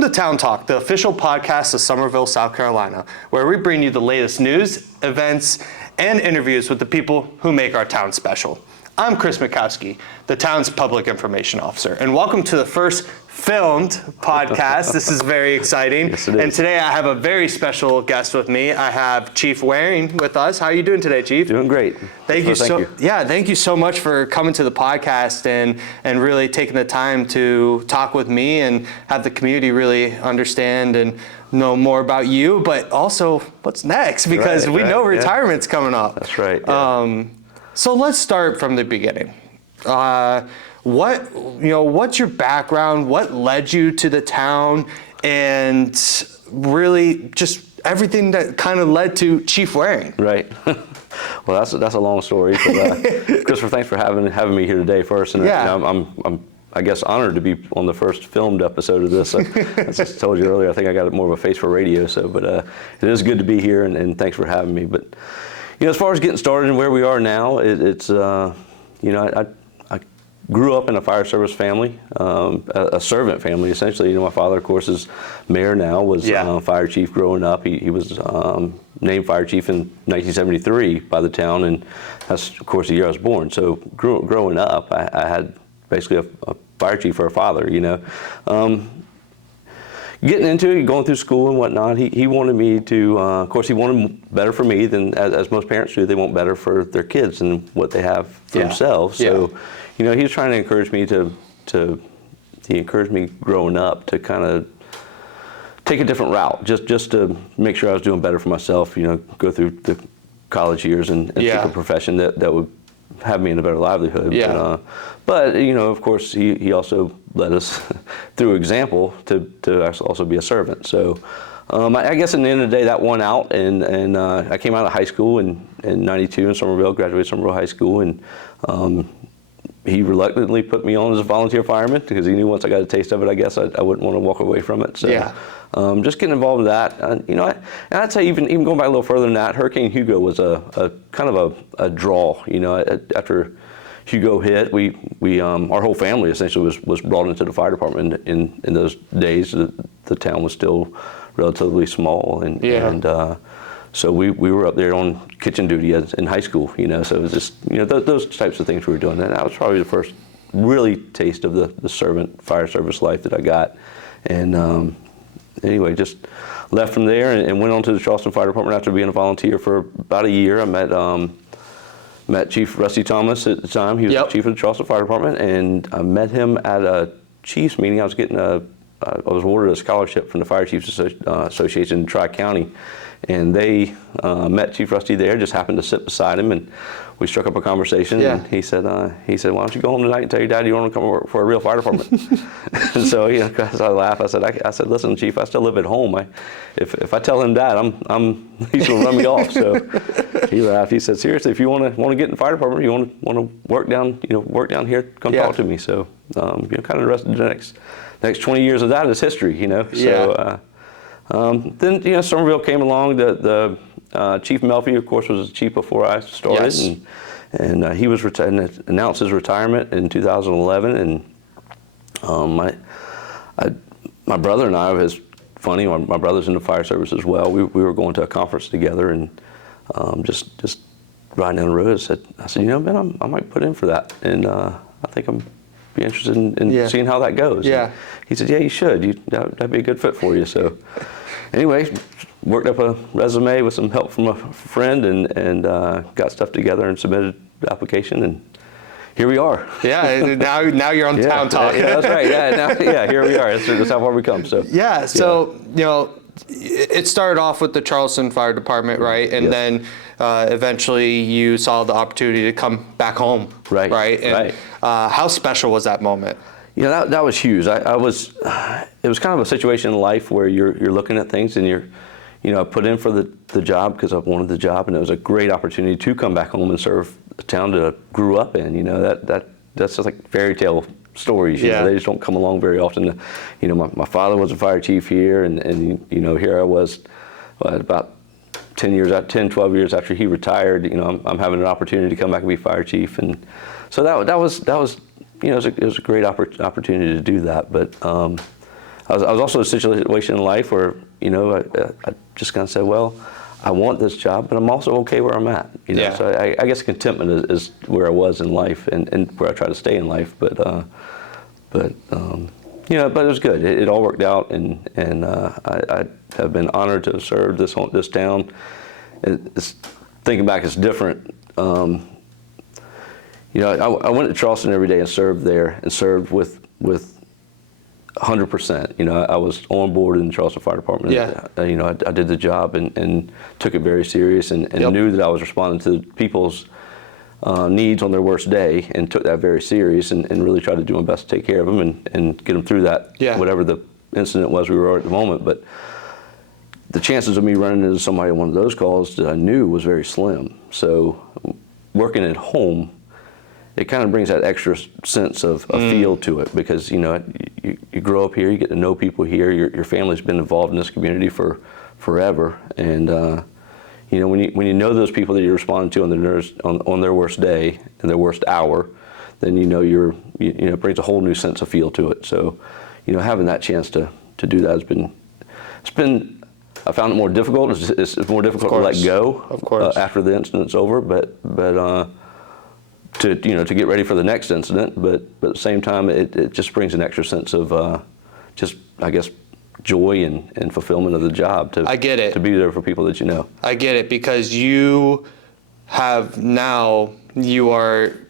Welcome to Town Talk, the official podcast of Summerville, South Carolina, where we bring you the latest news, events, and interviews with the people who make our town special. I'm Chris Makowski, the town's public information officer, and welcome to the first filmed podcast. This is very exciting. Yes, it is. And today I have a very special guest with me. I have Chief Waring with us. How are you doing today, Chief? Doing great. Thank you so much for coming to the podcast and really taking the time to talk with me and have the community really understand and know more about you, but also what's next, because we know retirement's coming up. That's right. Yeah. So let's start from the beginning. What's your background? What led you to the town? And really just everything that kind of led to Chief Waring. Right. Well, that's a long story. But, Christopher, thanks for having me here today first. And I'm I guess honored to be on the first filmed episode of this. As I told you earlier, I think I got more of a face for radio. So, but it is good to be here, and thanks for having me. But as far as getting started and where we are now, I grew up in a fire service family, a servant family, essentially. My father, of course, is mayor now, was fire chief growing up. He was named fire chief in 1973 by the town, and that's, of course, the year I was born. So growing up, I had basically a fire chief for a father, Getting into it, going through school and whatnot, he wanted me to, of course, he wanted better for me than, as most parents do, they want better for their kids and what they have for themselves. So, he was trying to encourage me he encouraged me growing up to kind of take a different route, just to make sure I was doing better for myself, go through the college years and pick a profession that would have me in a better livelihood. Yeah. But of course, he also led us through example to also be a servant. So I guess in the end of the day, that won out, and I came out of high school in 92 in Summerville, graduated Summerville High School, and he reluctantly put me on as a volunteer fireman because he knew once I got a taste of it, I guess I wouldn't want to walk away from it. So just getting involved in that. And I'd say even going back a little further than that, Hurricane Hugo was a kind of a draw. After Hugo hit, we our whole family essentially was brought into the fire department. In those days, the town was still relatively small, and so we were up there on kitchen duty in high school. So it was just those types of things we were doing, and that was probably the first really taste of the servant fire service life that I got. And anyway, just left from there and went on to the Charleston Fire Department after being a volunteer for about a year. I met Chief Rusty Thomas at the time. He was the chief of the Charleston Fire Department, and I met him at a chief's meeting. I was was awarded a scholarship from the Fire Chiefs Association in Tri-County, and they met Chief Rusty there. Just happened to sit beside him, and we struck up a conversation. And he said, "Why don't you go home tonight and tell your dad you want to come work for a real fire department?" And so, as I laughed, I said, "Listen, Chief, I still live at home. If I tell him that, he's going to run me off." So he laughed. He said, "Seriously, if you want to get in the fire department, you want to work down here, come talk to me." So kind of the rest of the next 20 years of that is history. So. Then Summerville came along. The Chief Melfi, of course, was the chief before I started, and he was announced his retirement in 2011. And my brother and I, it's funny, my brother's in the fire service as well. We were going to a conference together, and just riding down the road, I said, man, I might put in for that, and I think I'm be interested in seeing how that goes. Yeah. And he said, "Yeah, you should. That'd be a good fit for you." So anyway, worked up a resume with some help from a friend, and got stuff together and submitted the application, and here we are. Yeah. Now you're on Town Talk. Yeah, that's right. Here we are. That's how far we come. So it started off with the Charleston Fire Department, right? And then eventually you saw the opportunity to come back home, right? And how special was that moment? That was huge. It was kind of a situation in life where you're looking at things and I put in for the job because I wanted the job, and it was a great opportunity to come back home and serve the town that I grew up in. That's just like fairy tale stories. They just don't come along very often. My father was a fire chief here, and here I was about 12 years after he retired. I'm having an opportunity to come back and be fire chief, and so that was it was a great opportunity to do that. But I was also in a situation in life where, you know, I just kind of said, well, I want this job, but I'm also okay where I'm at. You know? Yeah. So I guess contentment is where I was in life and where I try to stay in life. But you know, but it was good. It all worked out, and I have been honored to have served this town. Thinking back, it's different. You know, I went to Charleston every day and served there, and served with 100%. You know, I was on board in the Charleston Fire Department. Yeah. You know, I did the job and took it very serious, and Yep. knew that I was responding to people's needs on their worst day, and took that very serious, and really tried to do my best to take care of them and get them through that, Yeah. whatever the incident was we were at the moment. But the chances of me running into somebody on one of those calls that I knew was very slim. So working at home, it kind of brings that extra sense of a feel to it, because, you know, you grow up here, you get to know people here, your family's been involved in this community for forever, and you know, when you know those people that you're responding to on their worst day and their worst hour, then you know you know, it brings a whole new sense of feel to it. So, you know, having that chance to do that it's been I found it more difficult. It's more difficult to let go, of course, after the incident's over, but to get ready for the next incident. But at the same time, it just brings an extra sense of just, I guess, joy and fulfillment of the job. I get it. To be there for people that you know. I get it, because you are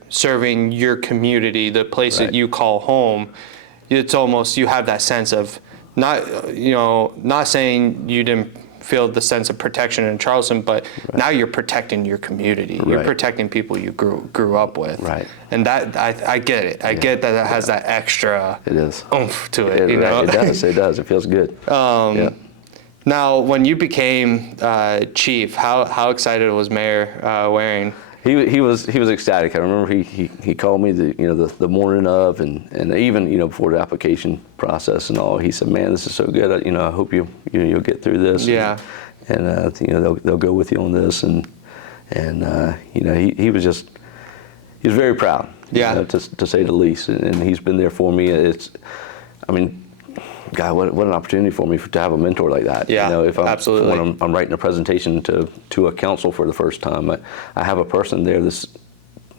serving your community, the place Right. that you call home. It's almost, you have that sense of not saying you didn't feel the sense of protection in Charleston, but Right. now you're protecting your community. You're Right. protecting people you grew up with. Right. And that I get it. I get that it has that extra It is. oomph to it. You Right. know? It does. It does. It feels good. Yeah. Now, when you became chief, how excited was Mayor Waring? He was ecstatic. I remember he called me the morning of, and even, you know, before the application process and all. He said, "Man, this is so good. I hope you'll get through this." Yeah. And you know, they'll go with you on this, and you know, he was very proud. Yeah. You know, to say the least, and he's been there for me. I mean, God, what an opportunity for me to have a mentor like that. Yeah, you know, if absolutely. When I'm writing a presentation to a council for the first time, I have a person there,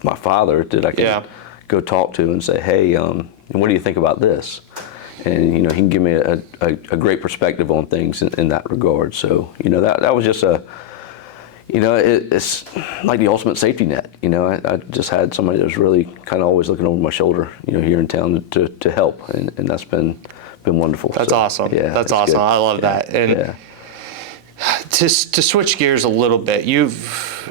my father, that I can go talk to and say, hey, what do you think about this? And, you know, he can give me a great perspective on things in that regard. So, you know, that was just it's like the ultimate safety net. You know, I just had somebody that was really kind of always looking over my shoulder, you know, here in town to help, and that's been wonderful. That's awesome. Yeah, that's it's awesome. good. I love that. And to switch gears a little bit, you've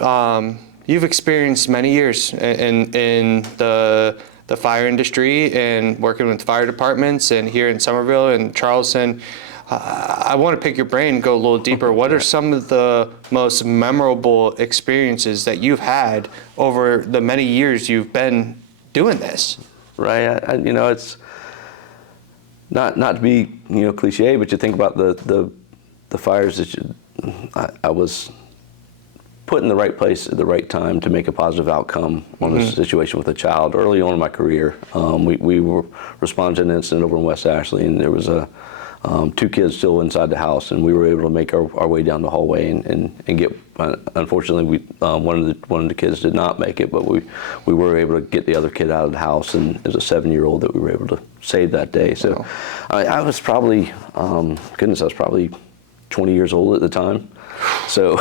experienced many years in the fire industry and working with fire departments, and here in Summerville and Charleston. I want to pick your brain and go a little deeper. What are some of the most memorable experiences that you've had over the many years you've been doing this? Right. You know, it's not to be, you know, cliche, but you think about the fires that I was put in the right place at the right time to make a positive outcome on a situation with a child early on in my career. We were responding to an incident over in West Ashley, and there was two kids still inside the house, and we were able to make our way down the hallway and get. Unfortunately, one of the kids did not make it, but we were able to get the other kid out of the house, and it was a 7-year-old that we were able to save that day. So, Wow. I was probably, I was probably 20 years old at the time. So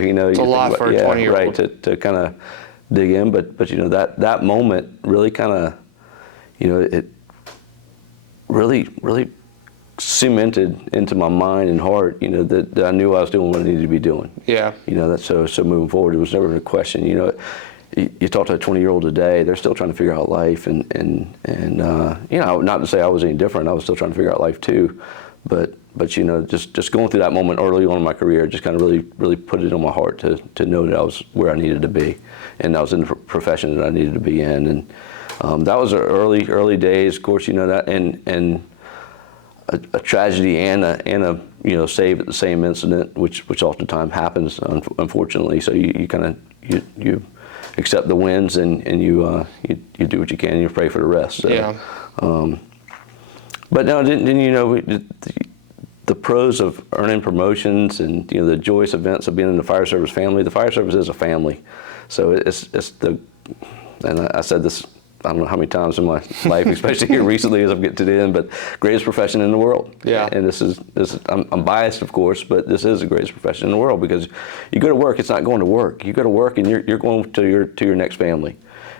you know, It's a lot for a 20-year-old. Right, to kind of dig in, but you know, that moment really kind of, you know, it really cemented into my mind and heart, you know, that I knew I was doing what I needed to be doing. Yeah. You know, that's so moving forward, it was never a question. You know, you talk to a 20-year-old today, they're still trying to figure out life, and you know, not to say I was any different, I was still trying to figure out life too, but you know, just going through that moment early on in my career, just kind of really put it on my heart to know that I was where I needed to be, and I was in the profession that I needed to be in, and that was the early days, of course, you know, that, and a tragedy and a you know, save at the same incident, which oftentimes happens, unfortunately. So you kind of you accept the wins, and you do what you can, and you pray for the rest. So, Yeah. But no, didn't you know the pros of earning promotions and the joyous events of being in the fire service family? The fire service is a family, so it's and I said this I don't know how many times in my life, especially here recently as I'm getting to the end, but greatest profession in the world. Yeah. And this is I'm biased, of course, but this is the greatest profession in the world, because you go to work, it's not going to work. You go to work and you're going to your next family.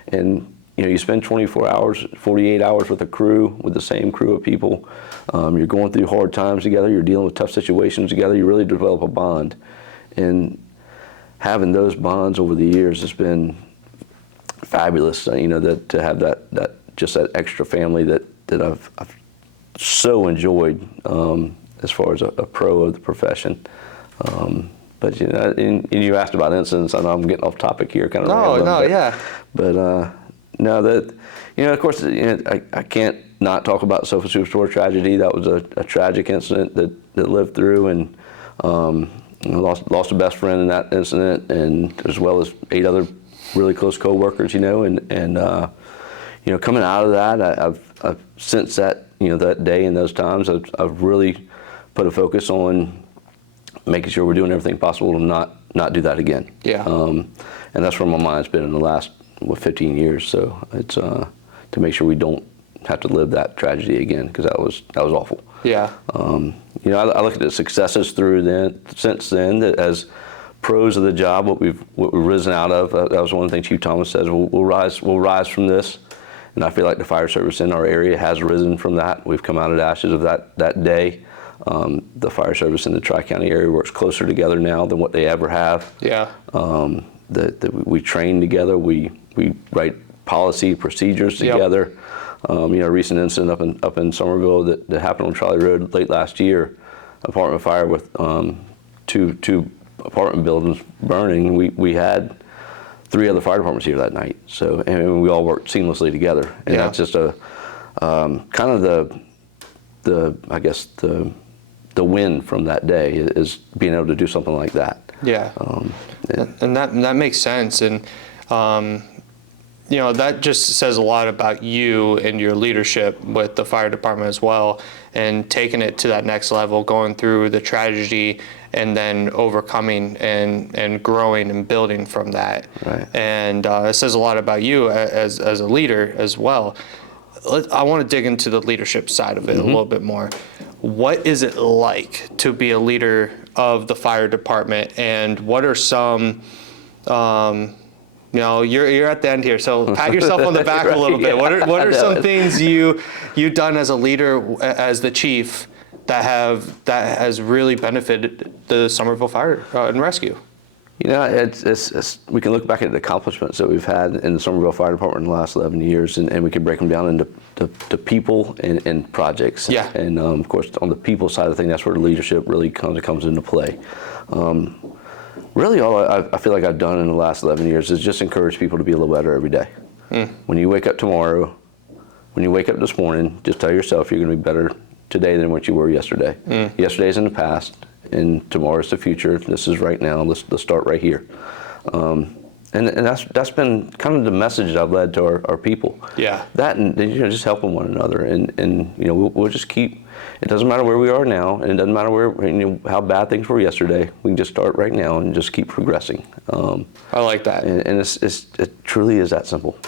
And you spend 24 hours, 48 hours with a crew, with the same crew of people. You're going through hard times together. You're dealing with tough situations together. You really develop a bond. And having those bonds over the years has been fabulous. That to have that just that extra family that I've so enjoyed as far as a pro of the profession. But and you asked about incidents. I know I'm getting off topic here, kind of. But no, that of course, I can't not talk about Sofa Superstore tragedy. That was a tragic incident that lived through, and lost a best friend in that incident, and as well as 8 other really close co-workers. And coming out of that, I've since that that day and those times, I've really put a focus on making sure we're doing everything possible to not do that again. Yeah. And that's where my mind's been in the last 15 years. So it's to make sure we don't have to live that tragedy again, because that was awful. Yeah. I look at the successes since then as pros of the job, what we've risen out of. That was one of the things Chief Thomas says. We'll rise from this, and I feel like the fire service in our area has risen from that. We've come out of the ashes of that day. The fire service in the Tri-County area works closer together now than what they ever have. Yeah. That we train together. We write policy procedures together. Yep. A recent incident up in Summerville that happened on Charlie Road late last year, apartment fire with two apartment buildings burning. We had 3 other fire departments here that night. So, and we all worked seamlessly together. And that's just a kind of the win from that day is being able to do something like that. Yeah. And that makes sense. And that just says a lot about you and your leadership with the fire department as well, and taking it to that next level, going through the tragedy and then overcoming and growing and building from that. Right. And it says a lot about you as a leader as well. I want to dig into the leadership side of it a little bit more. What is it like to be a leader of the fire department, and what are some you're at the end here, so pat yourself on the back a little bit. What are some things you've done as a leader, as the chief, that has really benefited the Summerville Fire and Rescue? It's we can look back at the accomplishments that we've had in the Summerville Fire Department in the last 11 years, and we can break them down into people and projects. Yeah. And of course, on the people side of the thing, that's where the leadership really comes into play. Really, all I feel like I've done in the last 11 years is just encourage people to be a little better every day. When you wake up tomorrow, when you wake up this morning, just tell yourself you're going to be better today than what you were yesterday. Yesterday's in the past, and tomorrow's the future. This is right now. Let's start right here. And that's been kind of the message that I've led to our people. Yeah. That and just helping one another, and we'll just keep. It doesn't matter where we are now, and it doesn't matter how bad things were yesterday. We can just start right now and just keep progressing. I like that. And it truly is that simple.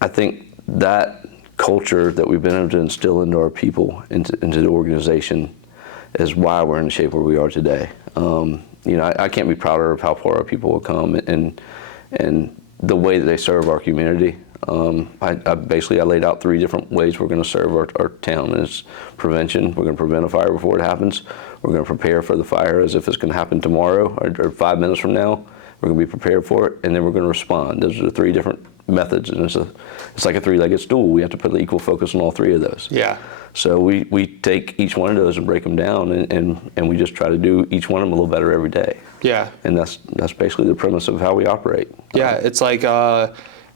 I think that culture that we've been able to instill into our people, into the organization, is why we're in the shape where we are today. I can't be prouder of how far our people have come and the way that they serve our community. I basically laid out 3 different ways we're going to serve our town. It's prevention. We're going to prevent a fire before it happens. We're going to prepare for the fire as if it's going to happen tomorrow or 5 minutes from now. We're going to be prepared for it, and then we're going to respond. Those are the 3 different methods, and it's like a 3-legged stool. We have to put the equal focus on all 3 of those. Yeah. So we take each one of those and break them down, and we just try to do each one of them a little better every day. Yeah. And that's basically the premise of how we operate. Yeah, it's like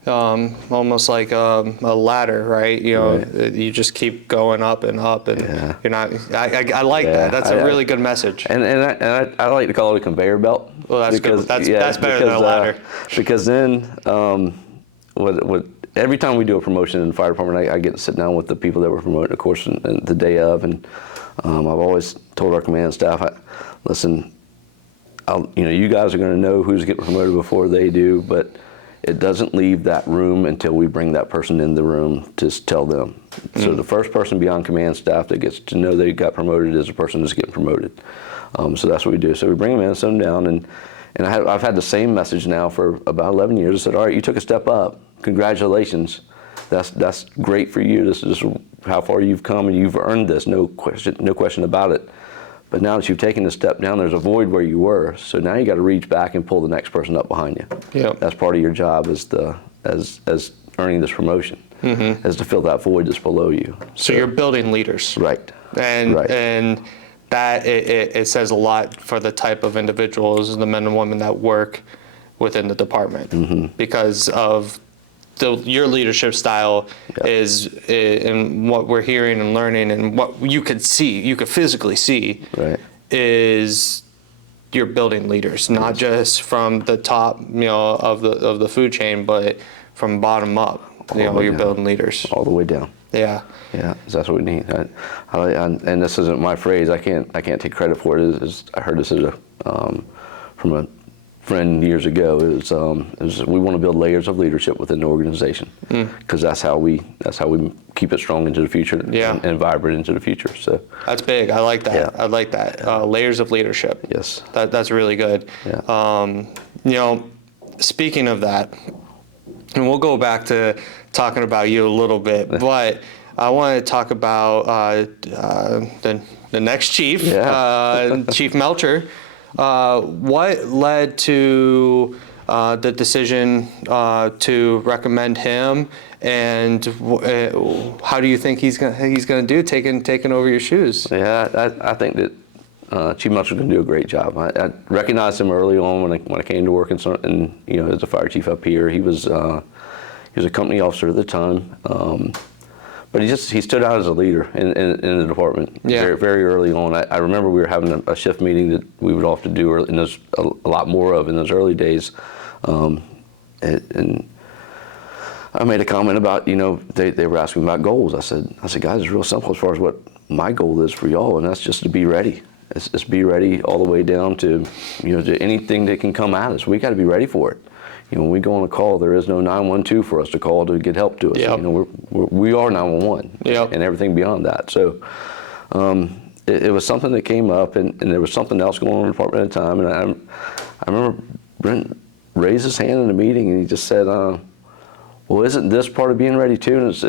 almost like a ladder, right? Right. You just keep going up and up, and you're not. I like that. That's a really good message. And I like to call it a conveyor belt. Well, that's good. That's better than a ladder. Because then, what every time we do a promotion in the fire department, I get to sit down with the people that were promoted, of course, and the day of, and I've always told our command staff, listen, you guys are going to know who's getting promoted before they do, but it doesn't leave that room until we bring that person in the room to tell them. So the first person beyond command staff that gets to know they got promoted is the person that's getting promoted. So that's what we do. So we bring them in, sit them down, and I've had the same message now for about 11 years. I said, all right, you took a step up. Congratulations. That's great for you. This is how far you've come, and you've earned this. No question about it. But now that you've taken a step down, there's a void where you were. So now you got to reach back and pull the next person up behind you. Yep. That's part of your job as earning this promotion, is to fill that void that's below you. So you're building leaders. Right. And that it says a lot for the type of individuals, the men and women that work within the department, because of your leadership style is in what we're hearing and learning, and what you could physically see, is you're building leaders, not just from the top, of the food chain, but from bottom up. You're building leaders all the way down. Yeah. Yeah, that's what we need. And this isn't my phrase. I can't take credit for it. I heard this from a friend years ago. It was we want to build layers of leadership within the organization, because that's how we keep it strong into the future, and vibrant into the future. So that's big. I like that. Yeah. I like that. Layers of leadership. Yes. That's really good. Yeah. Speaking of that, and we'll go back to talking about you a little bit, but I want to talk about the next chief, Chief Melcher. What led to the decision to recommend him, and how do you think he's gonna do taking over your shoes? Yeah, I think that Chief Melcher's going to do a great job. I recognized him early on when I came to work as a fire chief up here. He was a company officer at the time. But he stood out as a leader in the department very, very early on. I remember we were having a shift meeting that we would often do, and there's a lot more of in those early days. And I made a comment about, they were asking about goals. I said, guys, it's real simple as far as what my goal is for y'all, and that's just to be ready. It's be ready all the way down to, to anything that can come at us. We got to be ready for it. When we go on a call, there is no 912 for us to call to get help to us. Yep. We are 911, and everything beyond that. So it was something that came up, and there was something else going on in the department at the time. And I remember Brent raised his hand in the meeting, and he just said, well, isn't this part of being ready too? And it's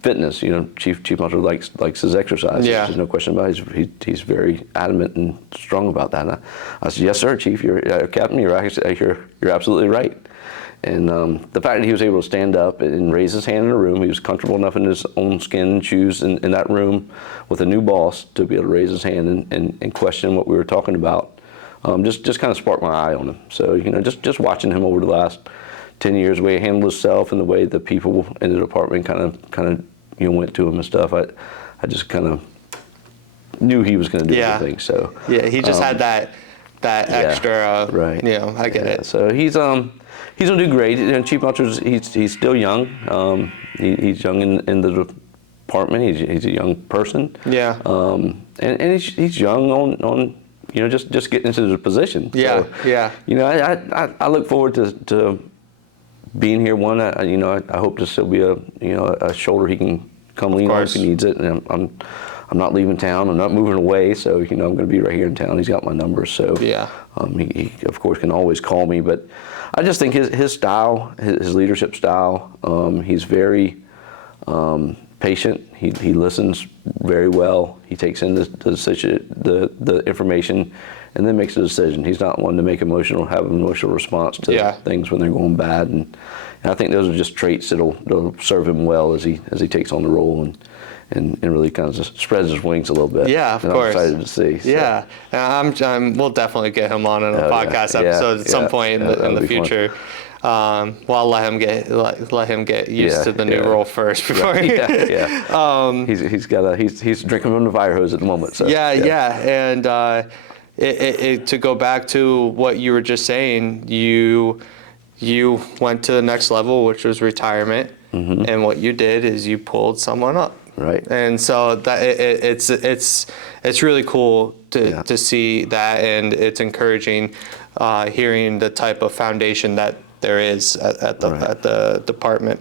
fitness. Chief Melcher likes his exercise. Yeah. There's no question about it. He's very adamant and strong about that. And I said, yes, sir, Chief. You're Captain. You're absolutely right. And the fact that he was able to stand up and raise his hand in a room, he was comfortable enough in his own skin and shoes in that room with a new boss to be able to raise his hand and question what we were talking about. Just kind of sparked my eye on him. So just watching him over the last 10 years, the way he handled himself and the way the people in the department kind of went to him and stuff, I just kind of knew he was going to do everything. So he just had that extra. Right. I get it. So he's gonna do great. Chief Melcher's he's still young. He's young in the department. He's a young person. Yeah. And he's young on just getting into the position. Yeah. So, yeah. I look forward to being here. I hope to still be a shoulder he can come lean on if he needs it. And I'm not leaving town. I'm not moving away. So I'm going to be right here in town. He's got my number. So he of course can always call me. But I just think his style, his leadership style, he's very patient. He listens very well. He takes in the information and then makes a decision. He's not one to have an emotional response to things when they're going bad. And I think those are just traits that'll serve him well as he takes on the role and really kind of just spreads his wings a little bit. Yeah, of course. I'm excited to see. So. Yeah, we'll definitely get him on in a podcast episode at some point in the future. Well, I'll let him get used to the new role first before. He's drinking from the fire hose at the moment. So and to go back to what you were just saying, you went to the next level, which was retirement. and what you did is you pulled someone up. Right. And so that it's really cool to see that, and it's encouraging hearing the type of foundation that there is at the department.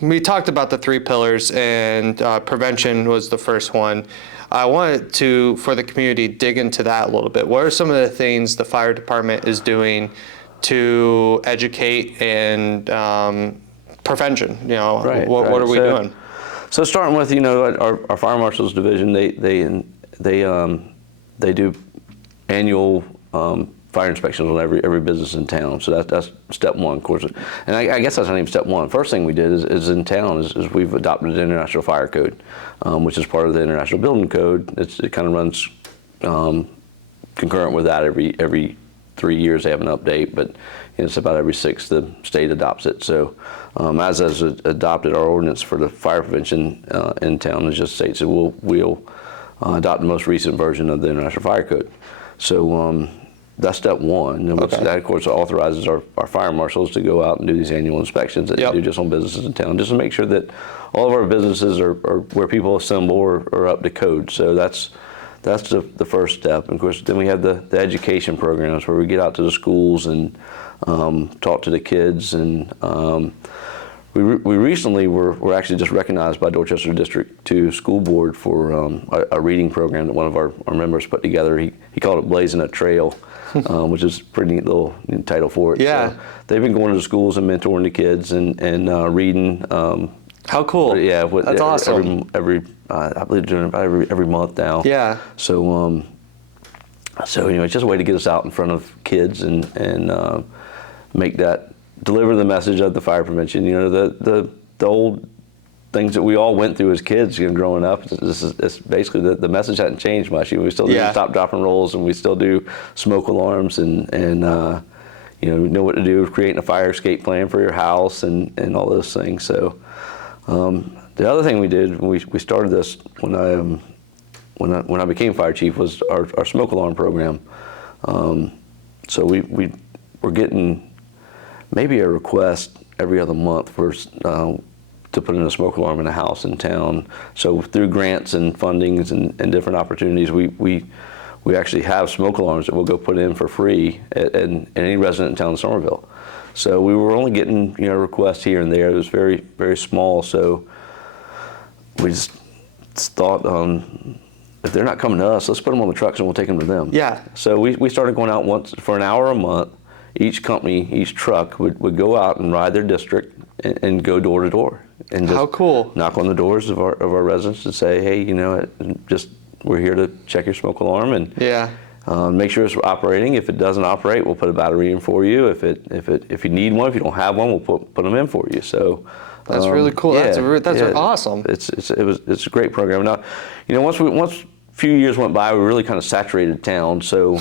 We talked about the 3 pillars, and prevention was the first one. I wanted to, for the community, dig into that a little bit. What are some of the things the fire department is doing to educate and prevention? You know, what are we doing? So starting with, you know, our fire marshal's division, they do annual fire inspections on every business in town. So that's step one, of course. And I guess that's not even step one. First thing we did is in town is we've adopted the International Fire Code, which is part of the International Building Code. It kind of runs concurrent with that. Every 3 years they have an update, but it's about every 6 the state adopts it. So as has adopted our ordinance for the fire prevention in town, it just states that we'll adopt the most recent version of the International Fire Code. So that's step one. And that, of course, authorizes our fire marshals to go out and do these annual inspections that they do just on businesses in town, just to make sure that all of our businesses are where people assemble are up to code. So that's the first step. And of course, then we have the education programs where we get out to the schools and talk to the kids. And we recently were actually just recognized by Dorchester District 2 School Board for a reading program that one of our members put together. He called it Blazing a Trail, which is a pretty neat little title for it. Yeah. So they've been going to the schools and mentoring the kids and reading. How cool! Yeah, that's awesome. I believe doing about every month now. Yeah. So anyway, it's just a way to get us out in front of kids and deliver the message of the fire prevention. You know, the old things that we all went through as kids, you know, growing up. It's basically the message hasn't changed much. We still do stop, drop, and rolls, and we still do smoke alarms, and you know what to do with creating a fire escape plan for your house and all those things. So the other thing we did when we started this when I became fire chief was our smoke alarm program. So we were getting maybe a request every other month for to put in a smoke alarm in a house in town. So through grants and fundings and different opportunities, we actually have smoke alarms that we'll go put in for free at any resident in town of Summerville. So we were only getting, you know, requests here and there. It was very, very small. So we just thought, if they're not coming to us, let's put them on the trucks and we'll take them to them. Yeah. So we started going out once for an hour a month. Each company, each truck would go out and ride their district and go door to door. And just how cool! Knock on the doors of our residents and say, hey, you know, we're here to check your smoke alarm and make sure it's operating. If it doesn't operate, we'll put a battery in for you. If you need one, if you don't have one, we'll put them in for you. So that's really cool. That's awesome. It's a great program. Now, you know, once a few years went by, we really kind of saturated town. So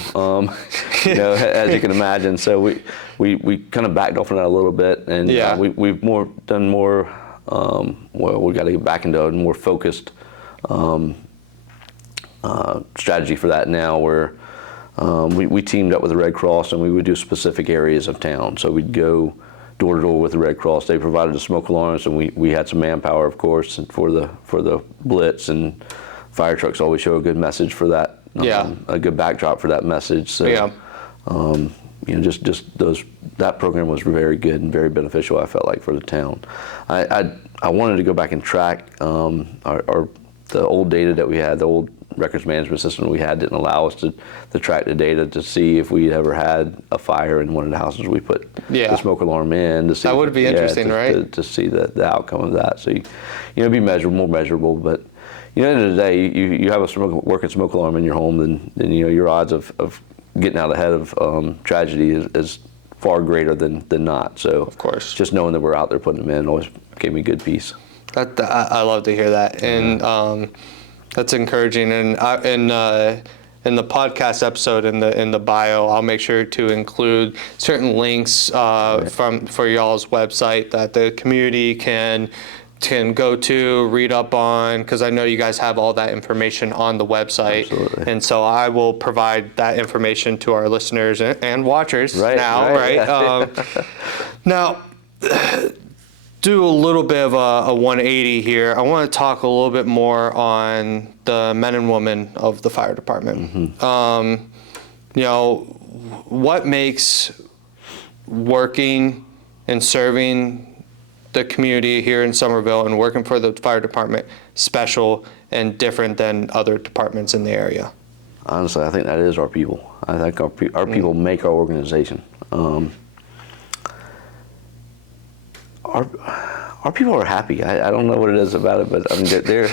you know, as you can imagine, so we kind of backed off from that a little bit, and we've done more. Well, we got to get back into a more focused strategy for that now, where we teamed up with the Red Cross and we would do specific areas of town. So we'd go door to door with the Red Cross. They provided the smoke alarms, and we had some manpower, of course, and for the blitz, and fire trucks always show a good message for that. A good backdrop for that message. So you know, just that program was very good and very beneficial, I felt like, for the town. I wanted to go back and track the old data that we had, the old records management system we had didn't allow us to track the data to see if we ever had a fire in one of the houses we put the smoke alarm in. To see that would be interesting, right? To see the outcome of that. So, you know, be more measurable. But, you know, at the end of the day, you have a working smoke alarm in your home, then you know, your odds of getting out ahead of tragedy is far greater than not. So, of course, just knowing that we're out there putting them in always gave me good peace. I love to hear that, and that's encouraging. And in the podcast episode, in the bio, I'll make sure to include certain links for y'all's website that the community can go to, read up on, because I know you guys have all that information on the website. Absolutely. And so I will provide that information to our listeners and watchers now. Right. Now, do a little bit of a 180 here. I want to talk a little bit more on the men and women of the fire department. You know, what makes working and serving the community here in Summerville and working for the fire department special and different than other departments in the area? Honestly, I think that is our people. I think our people make our organization. Our people are happy. I don't know what it is about it, but I mean, they're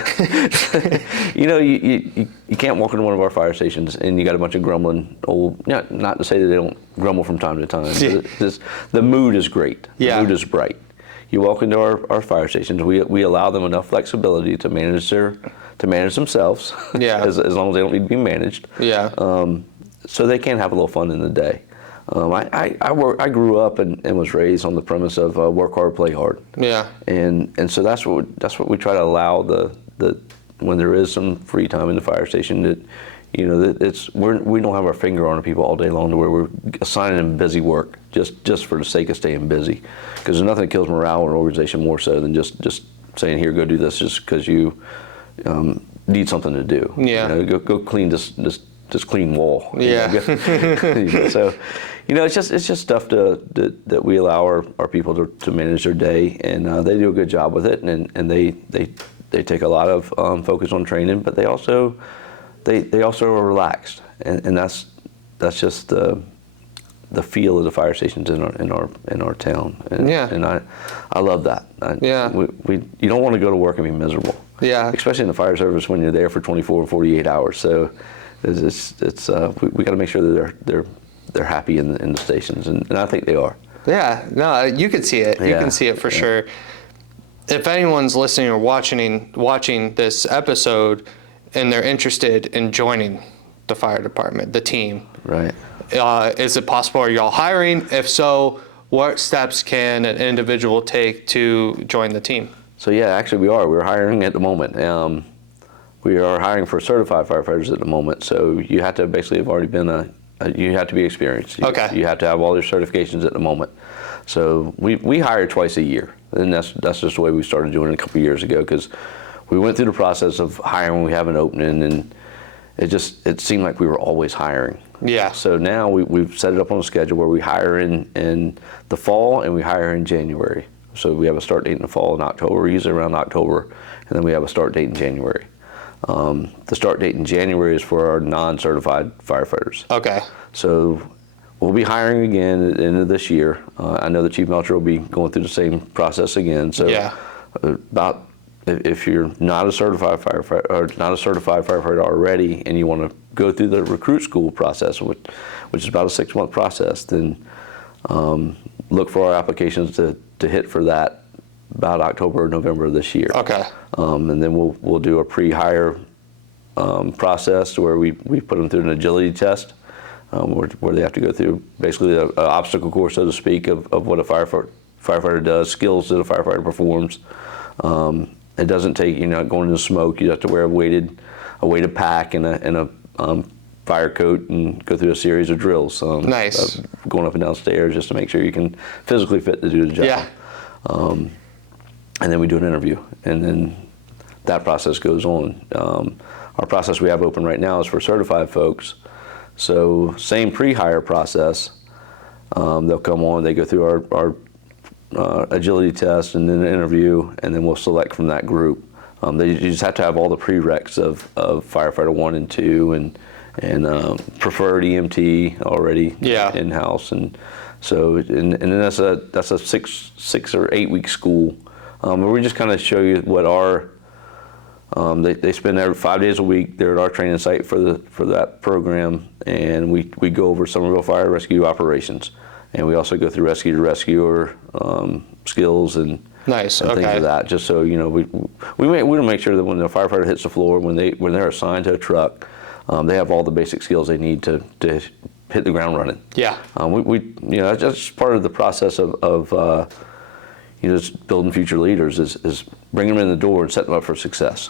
you know, you can't walk into one of our fire stations and you got a bunch of grumbling old, not to say that they don't grumble from time to time. But the mood is great. The mood is bright. You walk into our fire stations, we allow them enough flexibility to manage themselves, as long as they don't need to be managed. So they can have a little fun in the day. I grew up and was raised on the premise of work hard, play hard. And so that's what we try to allow the when there is some free time in the fire station, that you know that we don't have our finger on people all day long to where we're assigning them busy work just for the sake of staying busy, because there's nothing that kills morale in an organization more so than just saying, here, go do this just because you need something to do. You know, go clean this clean wall. So, you know, it's just stuff that we allow our people to manage their day, and they do a good job with it, and they take a lot of focus on training, but they also are relaxed, and that's just the feel of the fire stations in our town. And I love that. You don't want to go to work and be miserable. Especially in the fire service when you're there for 24 and 48 hours. So we got to make sure that they're happy in the stations, and I think they are. No, you can see it. You can see it for sure. If anyone's listening or watching this episode and they're interested in joining the fire department, the team, right? Is it possible? Are y'all hiring? If so, what steps can an individual take to join the team? So actually we are. We're hiring at the moment. We are hiring for certified firefighters at the moment. So you have to basically have already been you have to be experienced. You have to have all your certifications at the moment. So we hire twice a year, and that's just the way we started doing it a couple of years ago, because we went through the process of hiring when we have an opening, and it seemed like we were always hiring. So now we've set it up on a schedule where we hire in the fall and we hire in January. So we have a start date in the fall in October, usually around October, and then we have a start date in January. The start date in January is for our non-certified firefighters. So we'll be hiring again at the end of this year. I know that Chief Melcher will be going through the same process again. So if you're not a certified firefighter or not a certified firefighter already, and you want to go through the recruit school process, which is about a 6-month process, then look for our applications to hit for that about October or November of this year. And then we'll do a pre-hire process where we put them through an agility test, where they have to go through basically an obstacle course, so to speak, of what a firefighter does, skills that a firefighter performs. It doesn't take, going into smoke. You have to wear a weighted pack and a fire coat and go through a series of drills. Going up and down stairs just to make sure you can physically fit to do the job. And then we do an interview, and then that process goes on. Our process we have open right now is for certified folks. So same pre-hire process. They'll come on, they go through our agility test and then an interview, and then we'll select from that group. You just have to have all the prereqs of firefighter 1 and 2 and preferred EMT already in-house, and so and then that's a 6 or 8 week school. We just kind of show you what our they spend there 5 days a week. They're at our training site for that program, and we go over Summerville fire rescue operations. And we also go through rescue to rescuer skills and things like that. Just so we want to make sure that when the firefighter hits the floor, when they're assigned to a truck, they have all the basic skills they need to hit the ground running. That's just part of the process of just building future leaders is bringing them in the door and setting them up for success.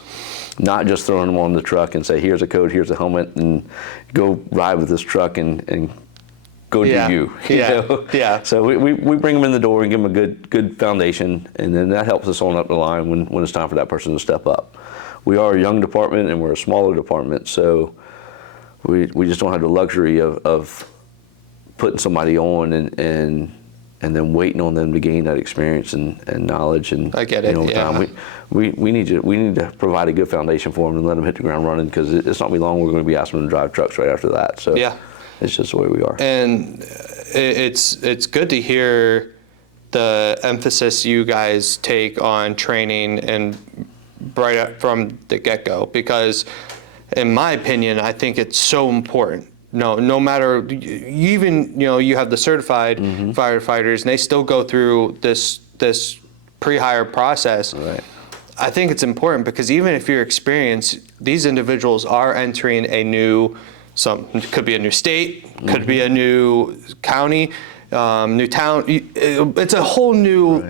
Not just throwing them on the truck and say, here's a coat, here's a helmet, and go ride with this truck and go Yeah. do you. You Yeah. know? Yeah. So we bring them in the door and give them a good foundation, and then that helps us on up the line when it's time for that person to step up. We are a young department and we're a smaller department, so we just don't have the luxury of putting somebody on and then waiting on them to gain that experience and knowledge and I get it, over yeah. time. We need to provide a good foundation for them and let them hit the ground running, because it's not be long we're going to be asking them to drive trucks right after that. So Yeah. it's just the way we are. And it's good to hear the emphasis you guys take on training and right up from the get-go, because in my opinion, I think it's so important. No matter, even, you have the certified firefighters, and they still go through this pre-hire process. Right. I think it's important because even if you're experienced, these individuals are entering it could be a new state, could be a new county, new town. It's a whole new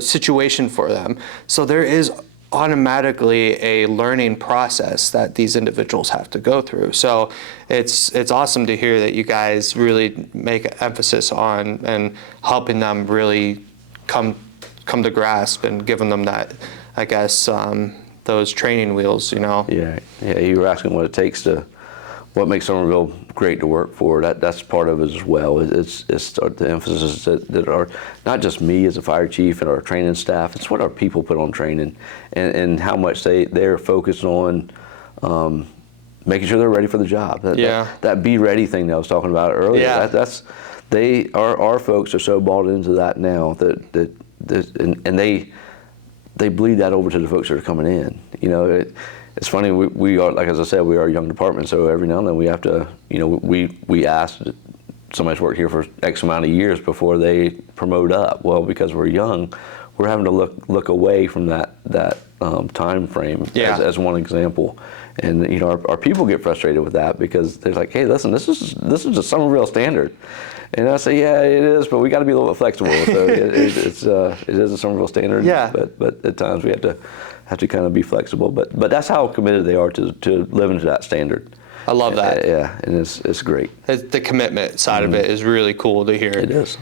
situation for them. So there is automatically a learning process that these individuals have to go through. So it's awesome to hear that you guys really make an emphasis on and helping them really come to grasp and giving them that, I guess, those training wheels, Yeah. You were asking what makes Summerville great to work for. That's part of it as well. It's the emphasis that are not just me as a fire chief and our training staff. It's what our people put on training, and how much they're focused on making sure they're ready for the job. That be ready thing that I was talking about earlier. Yeah. Our folks are so bought into that now and they bleed that over to the folks that are coming in. It's funny, we are, like as I said, we are a young department, so every now and then we have to, we ask somebody's worked here for X amount of years before they promote up. Well, because we're young, we're having to look away from that time frame as one example. And our people get frustrated with that, because they're like, hey, listen, this is a Summerville standard. And I say, yeah, it is, but we got to be a little bit flexible. So it is a Summerville standard. Yeah. But at times we have to kind of be flexible. But that's how committed they are to living to that standard. I love that. Yeah, and it's great. The commitment side of it is really cool to hear. It is.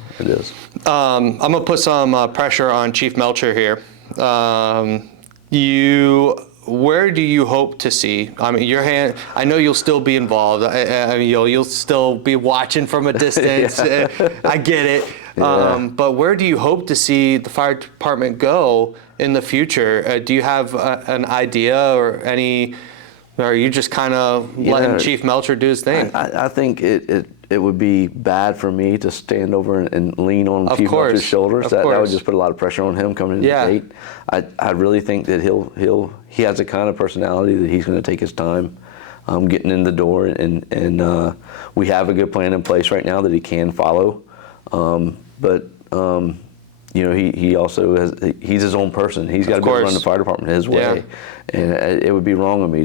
I'm gonna put some pressure on Chief Melcher here. Where do you hope to see? I mean, your hand. I know you'll still be involved. I mean, you'll still be watching from a distance. I get it. Yeah. But where do you hope to see the fire department go in the future? Do you have an idea or any? Or are you just kind of letting Chief Melcher do his thing? I think it would be bad for me to stand over and lean on Chief Melcher's shoulders. That would just put a lot of pressure on him coming into the gate. I really think that he has a kind of personality that he's going to take his time getting in the door, and we have a good plan in place right now that he can follow. But he also he's his own person. He's got to be able to run the fire department his way, and it would be wrong of me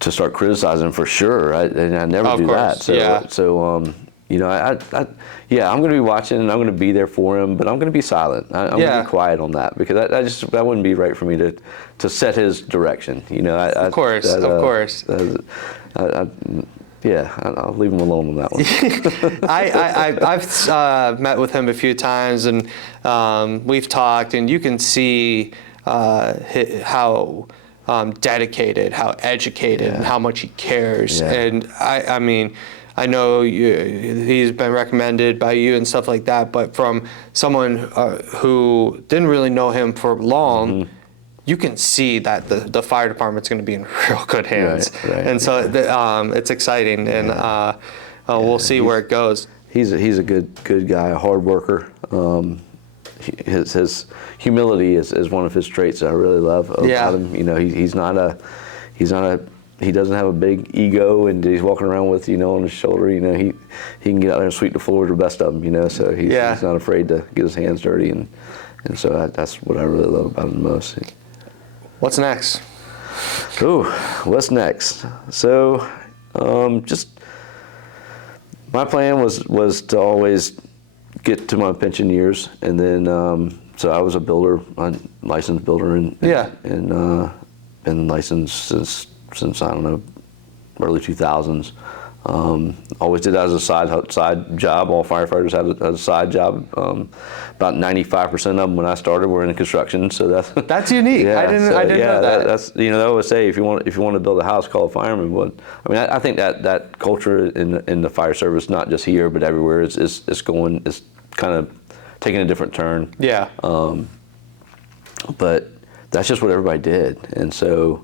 to start criticizing him for sure. And I never do that. So I'm going to be watching and I'm going to be there for him, but I'm going to be silent. I'm going to be quiet on that, because that wouldn't be right for me to set his direction. Of course. I'll leave him alone on that one. I've met with him a few times, and we've talked, and you can see how dedicated, how educated, and how much he cares. Yeah. And I mean, I know he's been recommended by you and stuff like that, but from someone who didn't really know him for long, you can see that the fire department's going to be in real good hands. Right. And so it's exciting, and we'll see where it goes. He's a good guy, a hard worker. His humility is one of his traits that I really love about him. He doesn't have a big ego, and he's walking around with on his shoulder. He can get out there and sweep the floor with the best of them. So he's not afraid to get his hands dirty, and so that's what I really love about him the most. What's next? Ooh, what's next? So, just my plan was to always get to my pension years, and then so I was a builder, a licensed builder, and been licensed since I don't know, early 2000s. Always did that as a side job. All firefighters had a side job. About 95% of them when I started were in construction. So that's unique. Yeah, I didn't know that. That's they always say if you want to build a house, call a fireman. But I mean, I think that culture in the fire service, not just here but everywhere, is kind of taking a different turn. Yeah. But that's just what everybody did, and so.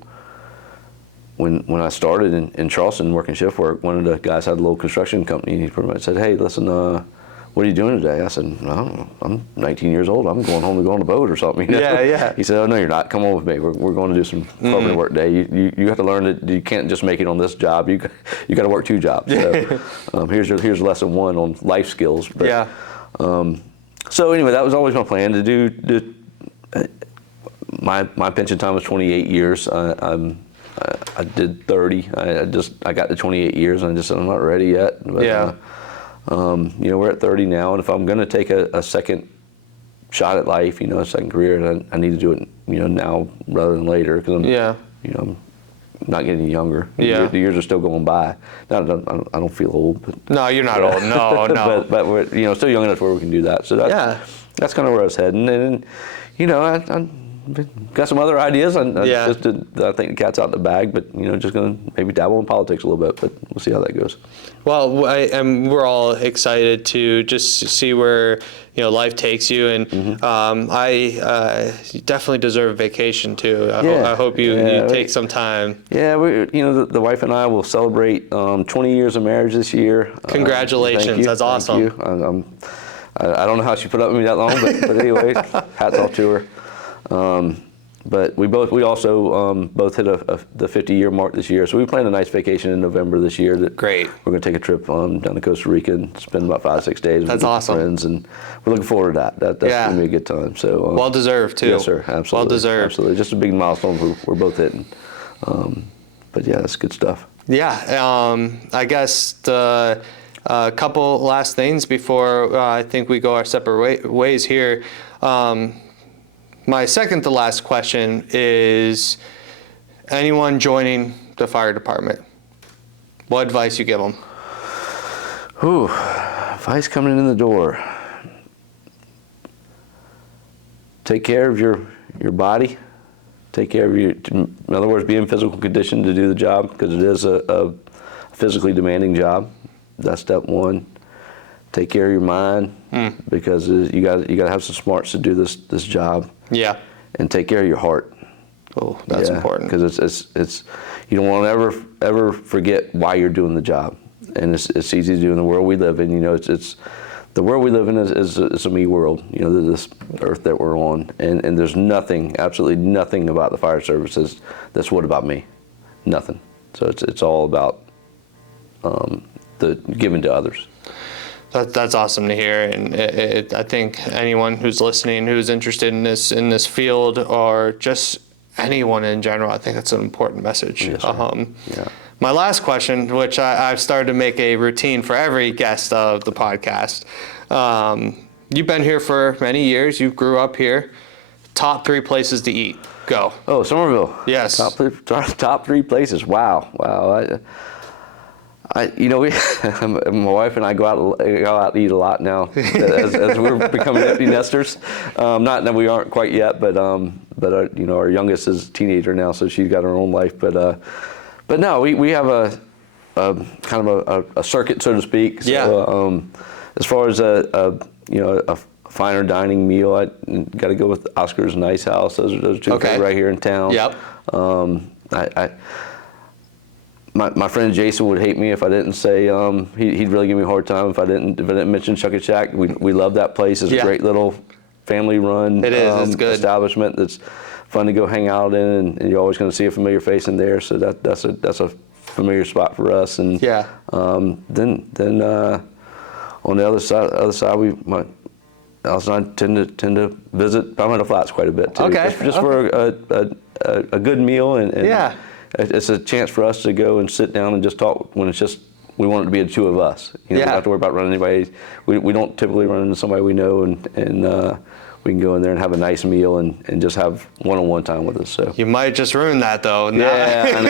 When I started in Charleston working shift work, one of the guys had a little construction company, and he pretty much said, "Hey, listen, what are you doing today?" I said, "No, I'm 19 years old. I'm going home to go on a boat or something." You know? Yeah. He said, "Oh no, you're not. Come on with me. We're going to do some carpentry work today. You have to learn that you can't just make it on this job. You got to work two jobs. So here's lesson one on life skills." But, yeah. So anyway, that was always my plan to do. My pension time was 28 years. I did 30. I got to 28 years, and I just said I'm not ready yet. But, yeah. We're at 30 now, and if I'm going to take a second shot at life, a second career, I need to do it, now rather than later, because I'm not getting younger. Yeah. The years are still going by. I don't feel old, but no, you're not old. No. but we're still young enough where we can do that. So that's kind of where I was heading, and I got some other ideas. I think the cat's out in the bag, but just gonna maybe dabble in politics a little bit, but we'll see how that goes. Well, we're all excited to just see where life takes you, and I definitely deserve a vacation too. I hope you take some time. Yeah, the wife and I will celebrate 20 years of marriage this year. Congratulations! Thank you. That's awesome. Thank you. I don't know how she put up with me that long, but anyway, hats off to her. But we also both hit the 50-year mark this year, so we planned a nice vacation in November this year. Great. We're going to take a trip down to Costa Rica and spend about 5-6 days with awesome. friends, and we're looking forward to that. That's going to be a good time. So well deserved too. Yes, sir. Absolutely. Well deserved. Absolutely. Just a big milestone we're both hitting. But yeah, that's good stuff. Yeah. I guess the couple last things before I think we go our separate ways here. My second to last question is, anyone joining the fire department, what advice you give them? Advice coming in the door. Take care of your body. Take care of in other words, be in physical condition to do the job, because it is a physically demanding job. That's step one. Take care of your mind, because you got to have some smarts to do this job. Yeah. And take care of your heart. Oh, that's important. Because it's you don't want to ever forget why you're doing the job, and it's easy to do in the world we live in. It's the world we live in is a me world. This earth that we're on, and there's absolutely nothing about the fire services that's what about me, nothing. So it's all about the giving to others. That's awesome to hear, and I think anyone who's listening who's interested in this field, or just anyone in general, I think that's an important message. Yes, My last question, which I've started to make a routine for every guest of the podcast. You've been here for many years. You grew up here. Top 3 places to eat. Go. Oh, Summerville. Yes. Top 3 places. Wow. My wife and I go out to eat a lot now as we're becoming empty nesters. Not that we aren't quite yet, but our youngest is a teenager now, so she's got her own life. But no, we have a kind of a circuit, so to speak. So, as far as a finer dining meal, I got to go with Oscar's and Ice House. Those are two right here in town. Yep. My friend Jason would hate me if I didn't say he'd really give me a hard time if I didn't mention Chuck E. Shack. We love that place. It's a great little family-run it's good. establishment that's fun to go hang out in, and you're always going to see a familiar face in there. So that's a familiar spot for us. And then on the other side, Alice and I tend to visit Palmetto Flats quite a bit too. Just for a good meal and it's a chance for us to go and sit down and just talk when it's just we want it to be the two of us. We don't have to worry about running anybody. We don't typically run into somebody we know, and we can go in there and have a nice meal and just have one-on-one time with us. So You might just ruin that, though. yeah, I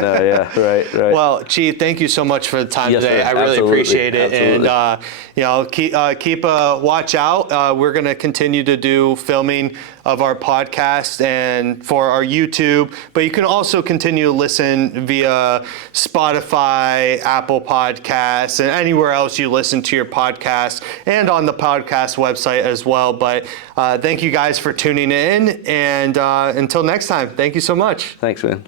know, yeah, right. Well, Chief, thank you so much for the time Yes, today. sir. I really Absolutely. appreciate it. Absolutely. And, keep a watch out. We're going to continue to do filming of our podcast and for our YouTube, but you can also continue to listen via Spotify, Apple Podcasts, and anywhere else you listen to your podcast, and on the podcast website as well. But thank you guys for tuning in, and until next time, thank you so much. Thanks, man.